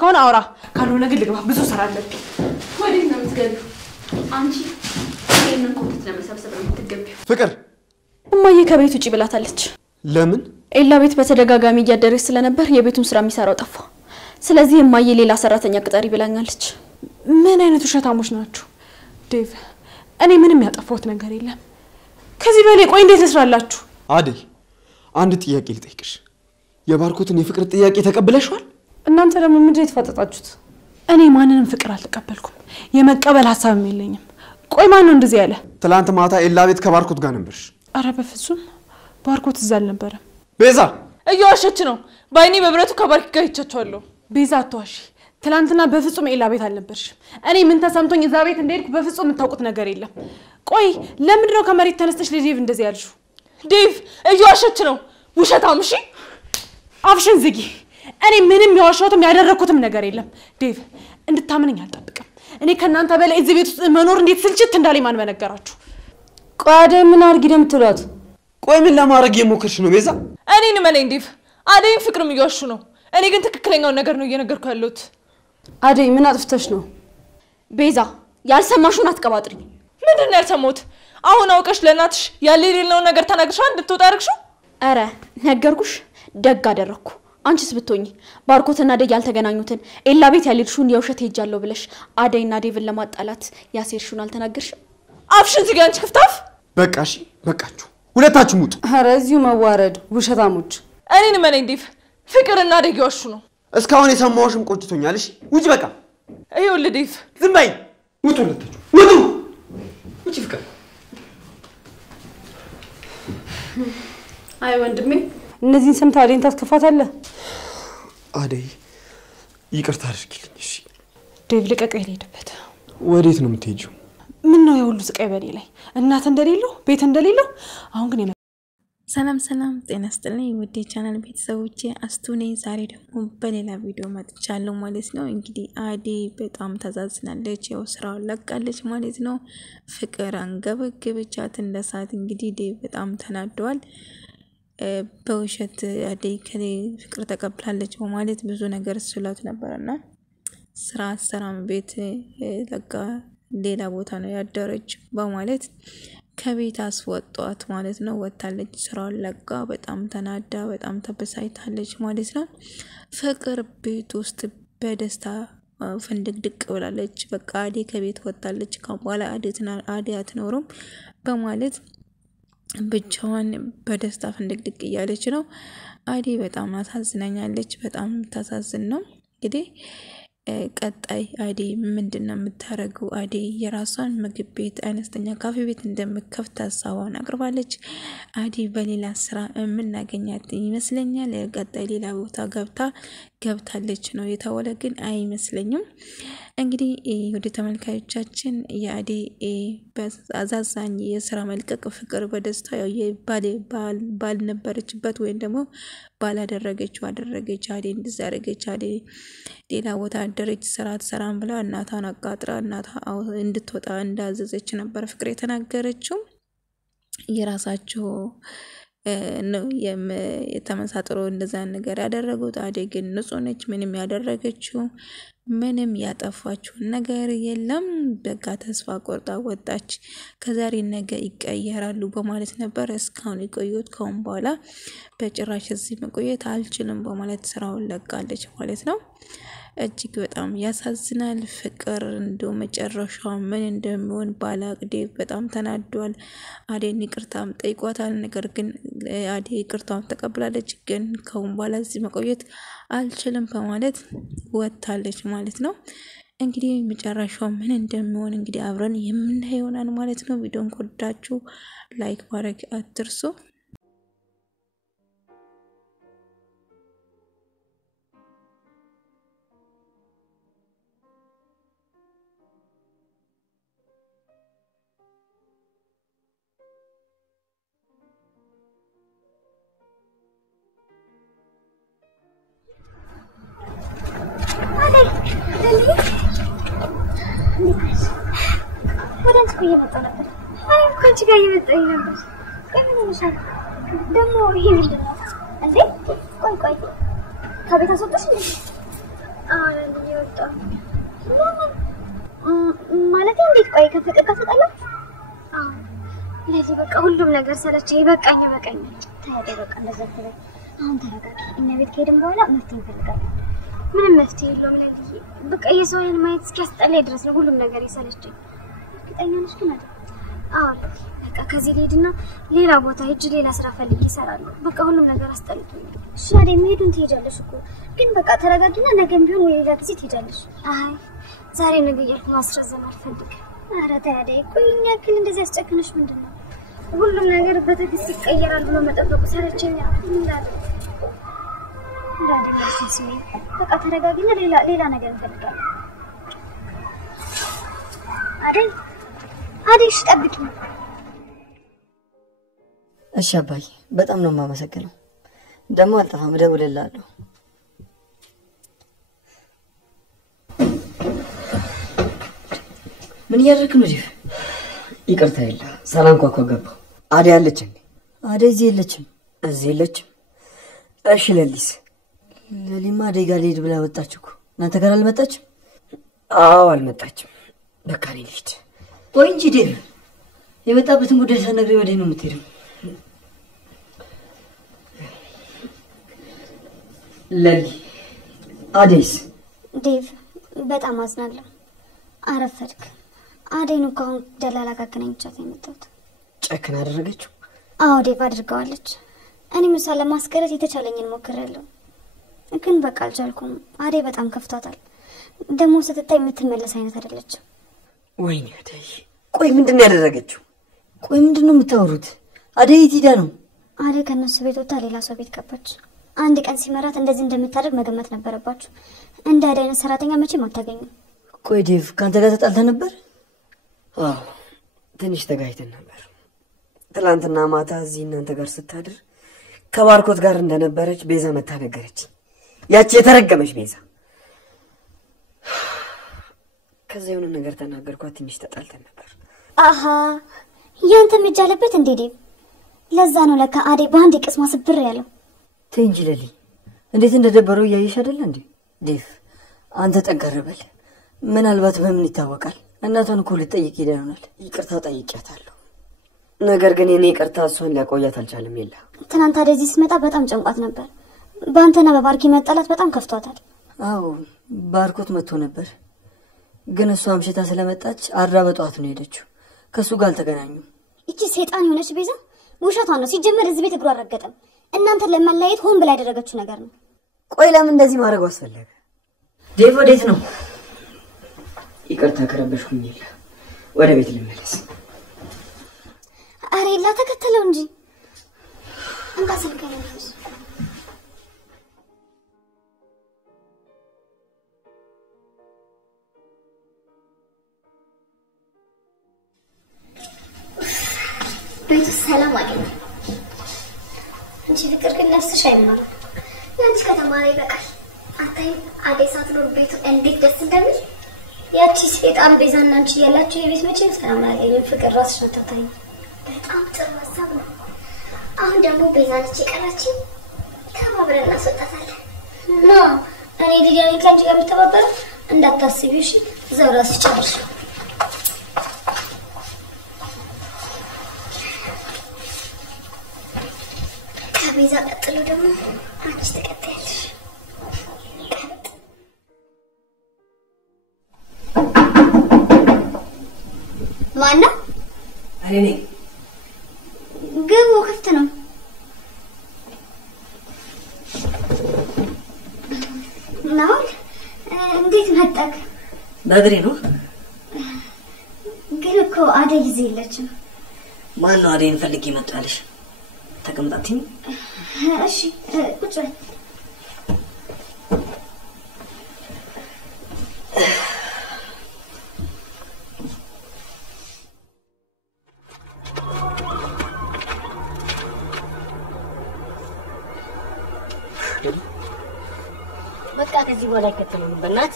ከሆነ አውራ ካልሆነ ግን ልግባ ብዙ ስራ አለብኝ ወዴት ነው የምትገቢው አንቺ ይሄንን ኮንት ለመሰብሰብ ነው የምትገቢው ፍቅር እማዬ ከቤት ውጪ ብላታለች ለምን ኤላ ቤት በተደጋጋሚ እያደረች ስለነበር የቤቱን ስራ የሚሰራው ጠፋ ስለዚህ እማዬ ሌላ ሰራተኛ ቅጠሪ ብላኛለች ምን አይነት ውሸታሞች ናችሁ ዴቭ እኔ ምንም ያጠፋሁት ነገር የለም ከዚህ በላይ ቆይ እንዴት ልስራላችሁ አደይ አንድ ጥያቄ ልጠይቅሽ የባርኮትን የፍቅር ጥያቄ ተቀበለሽዋል እናንተ ደግሞ ምንድነው የተፋጠጣችሁት እኔ ማንንም ፍቅር አልተቀበልኩም የመቀበል ሐሳብም የለኝም ቆይ ማን ነው እንደዚህ ያለ ትላንት ማታ ኤላ ቤት ከባርኮት ጋር ነበርሽ አረ በፍጹም ባርኮት እዛ አልነበረም ቤዛ እየዋሸች ነው ባይኔ በብረቱ ከባርክ ጋር ይቻቻለሁ ቤዛ አትዋሺ ትላንትና በፍጹም ኤላ ቤት አልነበርሽም እኔ ምን ተሰምቶኝ እዛ ቤት እንደሄድኩ በፍጹም የምታውቁት ነገር የለም ቆይ ለምንድን ነው ከመሬት ተነስተሽ ለዴቭ እንደዚህ ያልሽው ዴቭ እየዋሸች ነው ውሸታም እሺ አፍሽን ዝጊ እኔ ምንም ያዋሸሁትም ያደረኩትም ነገር የለም ዴቭ እንድታምነኝ አልጠብቅም እኔ ከናንተ በላይ እዚህ ቤት ውስጥ መኖር እንዴት ስልችት እንዳለኝ ማን በነገራችሁ ቆይ አደይ ምን አርጊ ደምትሏት ቆይ ምን ለማድረግ የሞከርሽ ነው ቤዛ እኔን ማለኝ ዴቭ አደይ ፍቅርም እየዋሹ ነው እኔ ግን ትክክለኛው ነገር ነው እየነገርኩ ያለሁት አደይ ምን አጥፍተሽ ነው ቤዛ ያልሰማሽውን አትቀባጥሪ ምንድነው ያልሰማሁት አሁን አውቀሽ ለናትሽ ያለሌለው ነገር ተናግረሻው እንድትወጣ አርግሽው አረ ነገርኩሽ ደግ አደረኩ አንቺስ ብትሆኚ ባርኮትና አደይ ያልተገናኙትን ኤላ ቤት ያልልሽውን የውሸት ሄጃለሁ ብለሽ አደይና ዴቭን ለማጣላት ያሴርሽውን አልተናገርሽም አፍሽን ዝጊ አንቺ ክፍታፍ በቃሽ በቃችሁ ሁለታችሁ ሙጡ አረ እዚሁ መዋረድ ውሸታሞች እኔን ማለኝ ዴቭ ፍቅርና አደይ ይዋሹ ነው እስካሁን የሰማውሽም ቆጭቶኛል እሺ ውጪ በቃ ይኸውልህ ዴቭ ዝም በይ ውጡ ሁለታችሁ ውጡ ውጪ ፍቅር አይ ወንድሜ እነዚህን ሰምታ አደይን ታስከፋታለህ አደይ ይቅርታ አድርጊልኝ እሺ ዴቭ ልቀቀኝ ልሄድበት ወዴት ነው የምትሄጂው ምን ነው የሁሉ ስቃይ በኔ ላይ እናት እንደሌለው ቤት እንደሌለው አሁን ግን ሰላም ሰላም ጤና ይስጥልኝ ውድ የቻናል ቤተሰቦቼ አስቱኔ ዛሬ ደግሞ በሌላ ቪዲዮ መጥቻለሁ ማለት ነው እንግዲህ አደይ በጣም ተዛዝናለች ያው ስራው ለቃለች ማለት ነው ፍቅር አንገበገበቻት እንደሳት እንግዲህ ዴቭ በጣም ተናዷል በውሸት አደይ ከኔ ፍቅር ተቀብላለች ማለት ብዙ ነገር ስላት ነበርና ስራ ሰራም ቤት ለጋ ሌላ ቦታ ነው ያደረች በማለት ከቤት አስወጣት ማለት ነው ወጣለች ስራው ለጋ በጣም ተናዳ በጣም ተበሳይታለች ማለት ነው ፍቅር ቤት ውስጥ በደስታ ፍንድቅድቅ ብላለች በቃ አደይ ከቤት ወጣለች ከበኋላ አደይ አትኖርም በማለት ብቻዋን በደስታ ፍንድቅድቅ እያለች ነው አደይ በጣም አሳዝናኛለች በጣም ታሳዝን ነው እንግዲህ ቀጣይ አደይ ምንድነው የምታረገው አደይ የራሷን ምግብ ቤት አነስተኛ ካፌ ቤት እንደምትከፍት ሐሳቧን አቅርባለች አደይ በሌላ ስራ የምናገኛት ይመስለኛል ቀጣይ ሌላ ቦታ ገብታለች ነው የተወለ ግን አይመስለኝም እንግዲህ ወደ ተመልካዮቻችን የአደይ በአዛዛኝ የስራ መልቀቅ ፍቅር በደስታ ባል ነበረችበት ወይ ደግሞ ባላደረገችው አደረገች አደይ እንድዛረገች አደይ ሌላ ቦታ አደረች ስራት ሰራም ብላ እናታን አቃጥራ እናታ እንድትወጣ እንዳዘዘች ነበር ፍቅር የተናገረችው የራሳቸው ነው የተመሳጥሮ እንደዛ ነገር ያደረጉት አደይ ግን ንጹህ ነች ምንም ያደረገችው ምንም ያጠፋችው ነገር የለም በቃ ተስፋ ቆርጣ ወጣች ከዛሬ ነገ ይቀየራሉ በማለት ነበር እስካሁን ይቆዩት ከሆነ በኋላ በጭራሽ እዚህ መቆየት አልችልም በማለት ስራውን ለቃለች ማለት ነው እጅግ በጣም ያሳዝናል ፍቅር እንደው መጨረሻው ምን እንደሚሆን ባላቅ ዴቭ በጣም ተናዷል አደይ ይቅርታም ጠይቋታል ነገር ግን አደይ ይቅርታውን ተቀብላለች ግን ከሆነ በኋላ እዚህ መቆየት አልችልም በማለት ወጣለች ማለት ነው እንግዲህ መጨረሻው ምን እንደሚሆን እንግዲህ አብረን የምናየው ይሆናል ማለት ነው ቪዲዮን ከወደዳችሁ ላይክ ማድረግ አትርሱ ወደ አንቺ እየመጣ ነበር አይ እንኳን ጋር እየመጣኝ ነበር ምን ሆነሻል ደግሞ ይሄ ምንድነው እንዴ ቆይ ከቤት አስወጣሽ እንዴ አልወጣም። ማለት እንዴት? ቆይ ከፍቅር ጋር ተጣላችሁ? አዎ ለዚህ በቃ ሁሉም ነገር ሰለቸኝ። በቃኝ። ታዲያ በቃ እንደዛ ተበል። አሁን ተረጋጊ። እኛ ቤት ከሄድን በኋላ መፍትሄ እንፈልጋለን። ምንም መፍትሄ የለውም ለልዬ። በቃ የሰው አይን ማየት እስኪያስጠላኝ ድረስ ነው ሁሉም ነገር የሰለቸኝ። እርግጠኛ ነሽ ግን አይደል? አዎ በቃ ከዚህ ልሄድና ሌላ ቦታ ሂጅ ሌላ ስራ ፈልጌ እሰራለሁ። በቃ ሁሉም ነገር አስጠልቶኛል። እሺ አይደል? መሄዱን ትሄጃለሽ እኮ ግን በቃ ተረጋጊና ነገም ቢሆን ወይ ሌላ ጊዜ ትሄጃለሽ። አይ ዛሬ ነገ እያልኩ ማስረዘም አልፈልግም። ኧረ ታዲያ ቆይ እኛ ግን እንደዚህ አስጨክነሽ ምንድነው? ሁሉም ነገር በትዕግስት ይቀየራል ብሎ መጠበቁ ሰለቸኝ። እንዳደረገ ሲስሚ በቃ ተረጋጊና ሌላ ነገር እንፈልጋለን። አይደል? እሺ ጠብቂ። እሺ አባዬ በጣም ነው የማመሰግነው። ደግሞ አልጠፋም እደውልልሃለሁ። ምን እያደረክ ነው ጂፍ? ይቅርታ የለ ሰላም ኳኳ ገባሁ። አደይ አለች እንዴ? አደይ እዚህ የለችም። እዚህ የለችም? እሺ ለሊስ? ለሊማ አደይ ጋር ልሄድ ብላ ወጣች እኮ። እናንተ ጋር አልመጣችም? አዎ አልመጣችም። በቃ እኔ ልሂድ። ቆይ እንጂ ዴቭ የመጣበትን ጉዳይ ሳትነግረኝ ወዴት ነው የምትሄደው? ለሊ አደይስ? ዴቭ በጣም አዝናለሁ። አረፈድክ። አደይን እኮ አሁን ደላላ ካገናኝቻት ነው የመጣሁት። ጨክና አደረገችው? አዎ ዴቭ አድርገዋለች። እኔም እሷን ለማስቀረት የተቻለኝን ሞክሬያለሁ፣ ግን በቃ አልቻልኩም። አደይ በጣም ከፍቷታል። ደግሞ ስትታይ የምትመለስ አይነት አይደለችም። ወይኔ አደይ። ቆይ ምንድነው ያደረገችው? ቆይ ምንድነው የምታወሩት? አደይ የት ሄዳ ነው? አደይ ከነሱ ቤት ወጣ ሌላ ሰው ቤት ገባች። አንድ ቀን ሲመራት እንደዚህ እንደምታደርግ መገመት ነበረባችሁ። እንደ አደይ አይነት ሰራተኛ መቼም አታገኙም። ቆይ ዴቭ ካንተ ጋር ተጣልተህ ነበር? አዎ ትንሽ ተጋጭተን ነበር። ትላንትና ማታ እዚህ እናንተ ጋር ስታድር ከባርኮት ጋር እንደነበረች ቤዛ መታ ነገረች። ያቺ የተረገመች ቤዛ። ከዛ የሆነ ነገር ተናገርኳት። ትንሽ ተጣልተን ነበር። አሃ ያንተ እጅ አለበት እንዴ ዴቭ? ለዛ ነው ለካ አደይ በአንድ ቅስሟ ስብር ያለው። ተይ እንጂ ለሊ፣ እንዴት እንደደበረው እያየሽ አይደል እንዴ? ዴቭ አንተ ጠንከር በል። ምናልባት በምን ይታወቃል? እናቷን እኮ ልትጠይቅ ሄዳ ይሆናል። ይቅርታ ጠይቄያታለሁ። ነገር ግን የኔ ይቅርታ እሷን ሊያቆያት አልቻለም። የለ ትናንት አደይ እዚህ ስትመጣ በጣም ጨንቋት ነበር። በአንተና በባርኪ መጣላት በጣም ከፍቷታል። አዎ ባርኮት መጥቶ ነበር፣ ግን እሷ አምሽታ ስለመጣች አድራ በጠዋት ነው ሄደችው። ከሱ ጋር አልተገናኙም። እቺ ሰይጣን የሆነች ቤዛ ውሸቷን ነው። ሲጀመር እዚህ ቤት እግሩ አልረገጠም። እናንተ ለማለያየት ሆን ብላ ያደረገችው ነገር ነው። ቆይ ለምን እንደዚህ ማድረግ አስፈለገ? ዴቭ ወዴት ነው? ይቅርታ ከረበሽኩኝ። የለ ወደ ቤት ልመለስ። አሬ ላ ተከተለው እንጂ እንካ ስልከኝ ነው። ቤቱ ሰላም አገኘ። አንቺ ፍቅር ግን ነፍስሽ አይማርም። ያንቺ ከተማሪ ይበቃል። አታይ አደይ ሳትኖር ቤቱ እንዴት ደስ እንደሚል። ያቺ ሰይጣን ቤዛና አንቺ ያላችሁ የቤት መቼም ሰላም አያገኝም። ፍቅር ራስሽ ነው ታታይ። በጣም ጥሩ ሀሳብ ነው። አሁን ደግሞ ቤዛ ነች የቀረችኝ። ተባብረን እናስወጣታለን። ማ እኔ ልጅ ነኝ ከአንቺ ጋር የምተባበረው እንዳታስቢው እሺ። እዛው ራስሽ ጨርሽ። ከቤዛ ቀጥሎ ደግሞ አንቺ ተቀጥያለሽ። ማነው? እኔ ነኝ። ግቡ፣ ክፍት ነው። ናውል እንዴት መጣክ? በእግሬ ነው። ግን እኮ አደይ ጊዜ የለችም። ማን ነው አደይን ፈልጌ መጣልሽ? ተቀምጣትኝ። እሺ ቁጭ በል። በቃ ከዚህ በኋላ አይከተልም። በእናት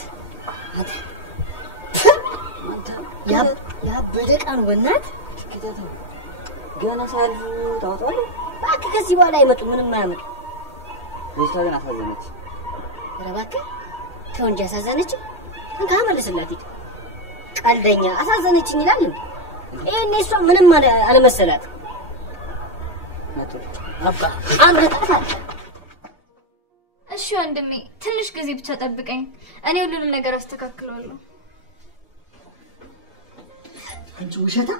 ያ በደቃን በእናት ገና ሳልፉ ታውጣው። በቃ ከዚህ በኋላ አይመጡም። ምንም አያመጡ። ቤቷ ግን አሳዘነች። ኧረ እባክህ ተው እንጂ አሳዘነች። እንካ መልስላት ሂድ። ቀልደኛ አሳዘነችኝ ይላል እንዴ? ይሄኔ እሷ ምንም አለመሰላት። ነጥሮች አባ አምረጣታል። እሺ ወንድሜ ትንሽ ጊዜ ብቻ ጠብቀኝ። እኔ ሁሉንም ነገር አስተካክላለሁ። አንቺ ውሸታ!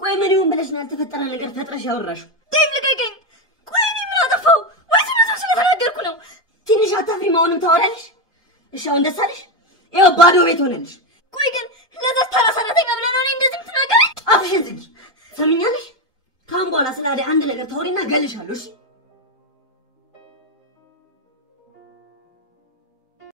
ቆይ ምን ይሁን ብለሽ ነው ያልተፈጠረ ነገር ፈጥረሽ ያወራሽው? ዴቭ ልቀቀኝ! ቆይ እኔ ምን አጠፋው? ወይስ ነው ስለተናገርኩ ነው? ትንሽ አታፍሪም? አሁንም ታወራለሽ? እሺ አሁን ደስ አለሽ? ይኸው ባዶ ቤት ሆነልሽ። ቆይ ግን ለዛስ ተራ ሰራተኛ ብለህ ነው እኔ እንደዚህ የምትናገረኝ? አፍሽን ዝጊ። ሰምኛለሽ? ካሁን በኋላ ስለ አደይ አንድ ነገር ታወሪና እገልሻለሁ። እሺ